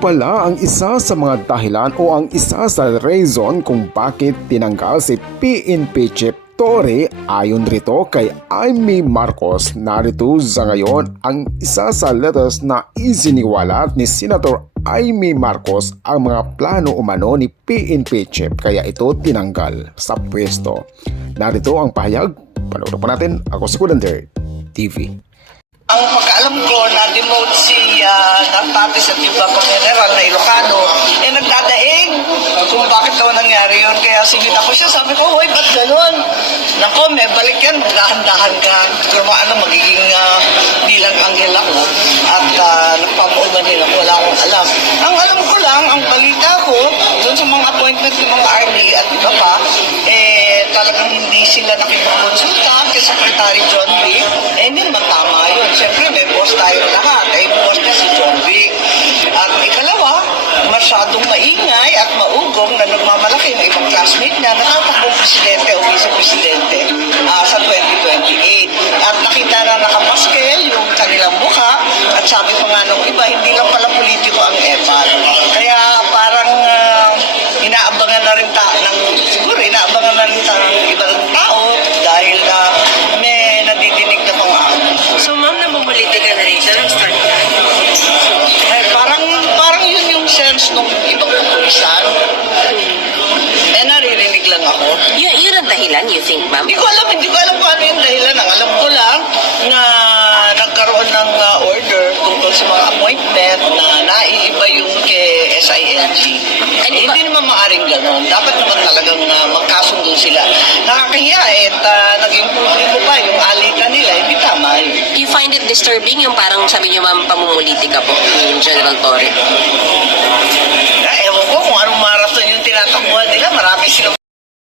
pala ang isa sa mga dahilan o ang isa sa reason kung bakit tinanggal si PNP Chief Torre. Ayon rito kay Amy Marcos, narito sa ngayon ang isa sa letters na isiniwalat ni Senator Amy Marcos ang mga plano umano ni PNP Chief kaya ito tinanggal sa pwesto. Narito ang pahayag, panoorin po natin. Ako si Kulander TV. Ang pagkaalam ko, na-demote si Natatis at yung Bangko General na Ilocano, nagdadaing kung bakit daw nangyari yun. Kaya sinita ko siya, sabi ko, hoy, ba't ganun? Nako, may balik yan, dahan-dahan ka. Pero magiging bilang anghel ako at nagpapaulman nila, wala akong alam. Ang alam ko lang, ang balita ko, doon sa mga appointment ng mga army at iba pa, talagang hindi sila nakipagkonsulta kay Secretary John Vic, hindi naman tama yun. Siyempre, may boss tayo lahat. Boss niya si John Vic. At ikalawa, masyadong maingay at maugong na nagmamalaki ng ibang classmate niya na tatakbong presidente o vice-presidente sa 2028. At nakita na nakapaskel yung kanilang mukha at sabi pa nga nung iba, hindi lang pala politiko ang EPAL. Kaya parang inaabangan na rin siguro inaabangan na rin ng ibang tao dahil may nadidinig na pang So ma'am, namumuliti ka na rin siya ng start na? Parang yun yung sense ng ibang kapulisan. Naririnig lang ako. Yun ang dahilan, you think, ma'am? Hindi ko alam kung ano yung dahilan. Ang alam ko lang na nagkaroon ng order tungkol sa mga appointment na naiiba yung kay SILG. Hindi naman maaring gano'n. Dapat naman talagang magkasundo sila. Nakakahiya naging problema pa yung alitan nila. Hindi tama yun. You find it disturbing yung parang sabi niyo, ma'am, pamumuliti ka po, yung General Torre?